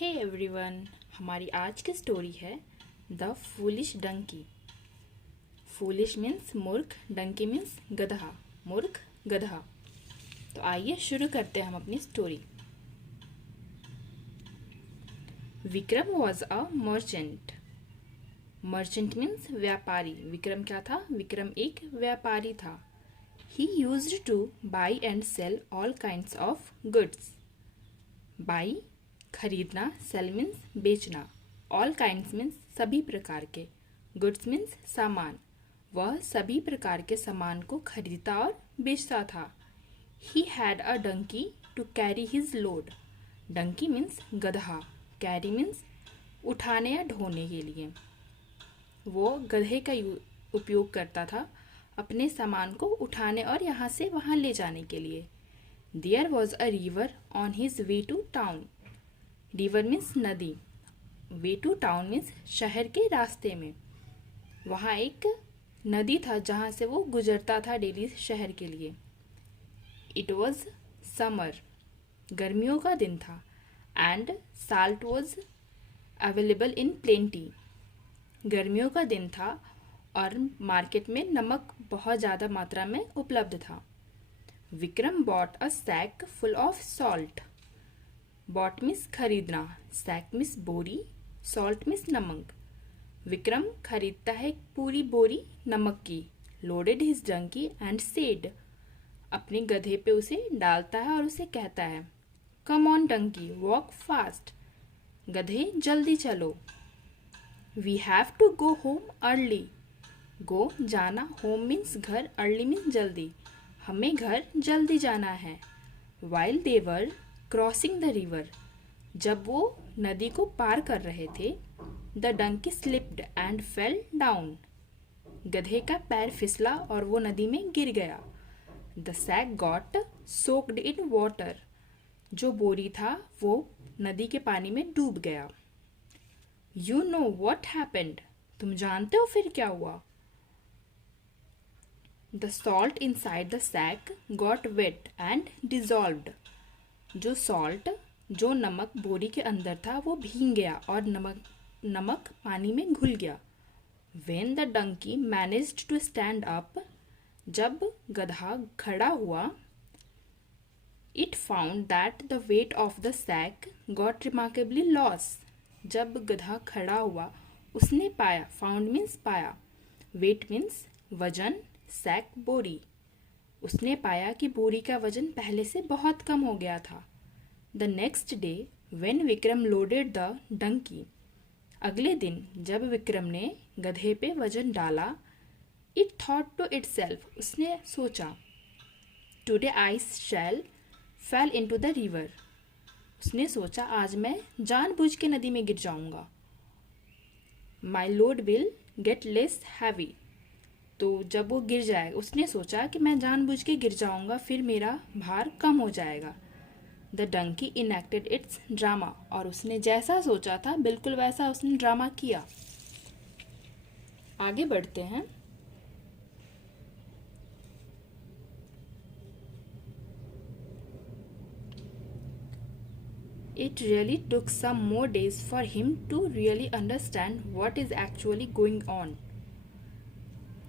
Hey everyone, हमारी आज की स्टोरी है the foolish donkey. Foolish means मूर्ख, डंकी मीन्स गधा, मूर्ख गधा। तो आइए शुरू करते हैं हम अपनी story. Vikram was a merchant. Merchant means व्यापारी। विक्रम क्या था? विक्रम एक व्यापारी था। He used to buy and sell all kinds of goods. Buy खरीदना, सेल मीन्स बेचना, ऑल काइंड्स मीन्स सभी प्रकार के, गुड्स मीन्स सामान। वह सभी प्रकार के सामान को खरीदता और बेचता था। He had a donkey to carry his load. Donkey means गधा, कैरी मीन्स उठाने या ढोने के लिए। वो गधे का उपयोग करता था अपने सामान को उठाने और यहाँ से वहाँ ले जाने के लिए। There was a river on his way to town. River means नदी, वे टू टाउन मीन्स शहर के रास्ते में। वहाँ एक नदी था जहाँ से वो गुजरता था डेली शहर के लिए। इट वॉज समर, गर्मियों का दिन था। And salt was available in plenty. गर्मियों का दिन था और मार्केट में नमक बहुत ज़्यादा मात्रा में उपलब्ध था। Vikram bought a sack full of salt. Bought means खरीदना, सैक मीन्स बोरी, सॉल्ट मीन्स नमक। विक्रम खरीदता है पूरी बोरी नमक की। Loaded his donkey and said. अपने गधे पे उसे डालता है और उसे कहता है, come on donkey, walk fast. गधे जल्दी चलो। We have to go home early. Go जाना, होम मीन्स घर, अर्ली मीन्स जल्दी। हमें घर जल्दी जाना है। While they were crossing the river. जब वो नदी को पार कर रहे थे, the donkey slipped and fell down. गधे का पैर फिसला और वो नदी में गिर गया। The sack got soaked in water. जो बोरी था वो नदी के पानी में डूब गया। You know what happened. तुम जानते हो फिर क्या हुआ? The salt inside the sack got wet and dissolved. जो नमक बोरी के अंदर था वो भीग गया और नमक पानी में घुल गया। When the donkey managed to stand up, जब गधा खड़ा हुआ, it found that the weight of the sack got remarkably lost. जब गधा खड़ा हुआ उसने पाया, found means पाया, weight means वजन, sack बोरी। उसने पाया कि बोरी का वजन पहले से बहुत कम हो गया था। The next day when Vikram loaded the donkey. अगले दिन जब विक्रम ने गधे पे वजन डाला, इट थॉट टू इटसेल्फ, उसने सोचा, today I shall fell into the river. उसने सोचा आज मैं जानबूझ के नदी में गिर जाऊंगा। My load will get less heavy. तो जब वो गिर जाएगा, उसने सोचा कि मैं जानबूझ के गिर जाऊंगा, फिर मेरा भार कम हो जाएगा। The donkey enacted its drama. और उसने जैसा सोचा था बिल्कुल वैसा उसने ड्रामा किया। आगे बढ़ते हैं। It really took some more days for him to really understand what is actually going on.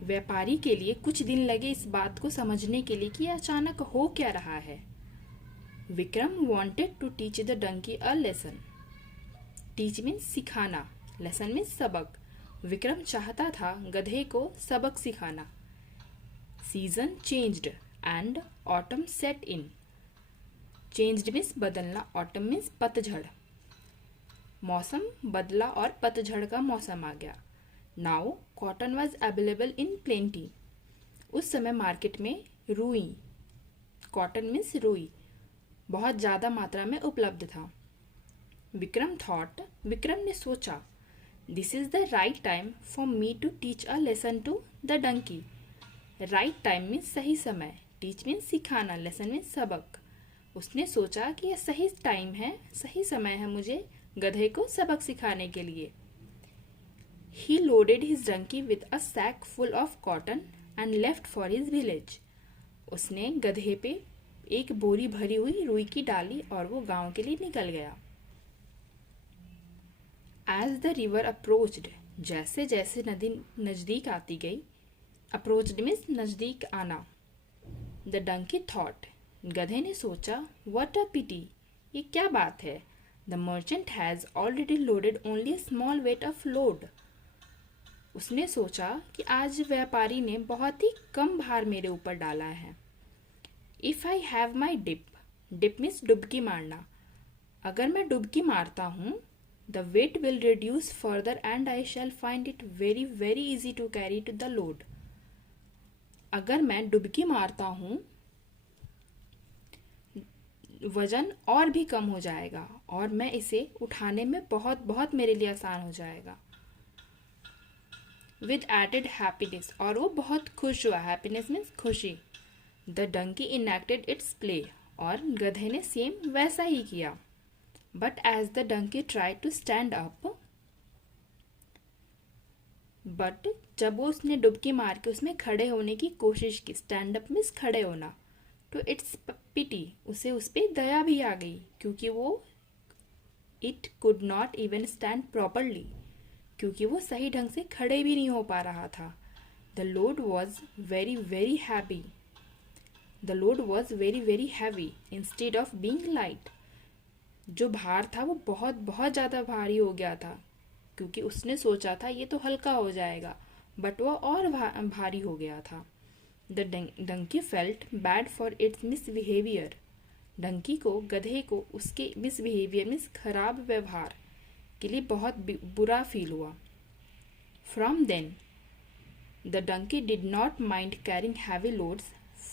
व्यापारी के लिए कुछ दिन लगे इस बात को समझने के लिए कि अचानक हो क्या रहा है। Vikram wanted to teach the donkey a lesson. Teach means सिखाना, lesson means सबक। विक्रम चाहता था गधे को सबक सिखाना। Season changed and autumn set in. Changed means बदलना, autumn means पतझड़। मौसम बदला और पतझड़ का मौसम आ गया। Now cotton was available in plenty. उस समय मार्केट में रुई, कॉटन मीन्स रुई, बहुत ज़्यादा मात्रा में उपलब्ध था। विक्रम थॉट, विक्रम ने सोचा, this is the right time for me to teach a lesson to the donkey. Right time means सही समय, टीच मीन्स सिखाना, लेसन मीन्स सबक। उसने सोचा कि यह सही टाइम है, सही समय है मुझे गधे को सबक सिखाने के लिए। He loaded his donkey with a sack full of cotton and left for his village. उसने गधे पे एक बोरी भरी हुई रुई की डाली और वो गांव के लिए निकल गया। एज द रिवर अप्रोच्ड, जैसे जैसे नदी नज़दीक आती गई, अप्रोच्ड मीन्स नज़दीक आना। द डंकी थॉट, गधे ने सोचा, व्हाट अ पिटी, ये क्या बात है। The merchant has already loaded only small weight of load, उसने सोचा कि आज व्यापारी ने बहुत ही कम भार मेरे ऊपर डाला है। If I have my dip, dip means डुबकी मारना, अगर मैं डुबकी मारता हूँ, the weight will reduce further and I shall find it very very easy to carry to the load. अगर मैं डुबकी मारता हूँ, वजन और भी कम हो जाएगा और मैं इसे उठाने में बहुत बहुत मेरे लिए आसान हो जाएगा। विद एडेड हैप्पीनेस, और वो बहुत खुश हुआ। हैप्पीनेस मीन्स खुशी। The donkey enacted its play, और गधे ने सेम वैसा ही किया। But as the donkey try to stand up, but जब वो उसने डुबकी मार के उसमें खड़े होने की कोशिश की, स्टैंड अप मीन्स खड़े होना, तो इट्स पिटी, उसे उस पर दया भी आ गई, क्योंकि वो it could not even stand properly, क्योंकि वो सही ढंग से खड़े भी नहीं हो पा रहा था। The load was very very heavy, the load was very very heavy instead of being light, जो भार था वो बहुत बहुत ज़्यादा भारी हो गया था, क्योंकि उसने सोचा था ये तो हल्का हो जाएगा, बट वो और भारी हो गया था। The donkey felt bad for its misbehaviour, donkey को, गधे को उसके मिसबिहेवियर मीन्स खराब व्यवहार के लिए बहुत बुरा फील हुआ। From then the donkey did not mind carrying heavy loads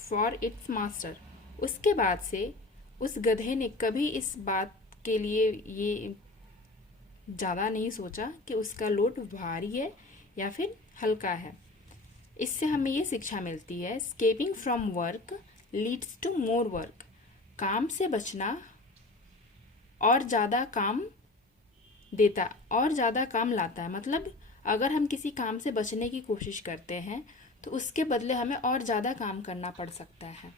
for its master, उसके बाद से उस गधे ने कभी इस बात के लिए ये ज़्यादा नहीं सोचा कि उसका लोड भारी है या फिर हल्का है। इससे हमें ये शिक्षा मिलती है, escaping from work leads to more work, काम से बचना और ज़्यादा काम देता और ज़्यादा काम लाता है। मतलब अगर हम किसी काम से बचने की कोशिश करते हैं तो उसके बदले हमें और ज़्यादा काम करना पड़ सकता है।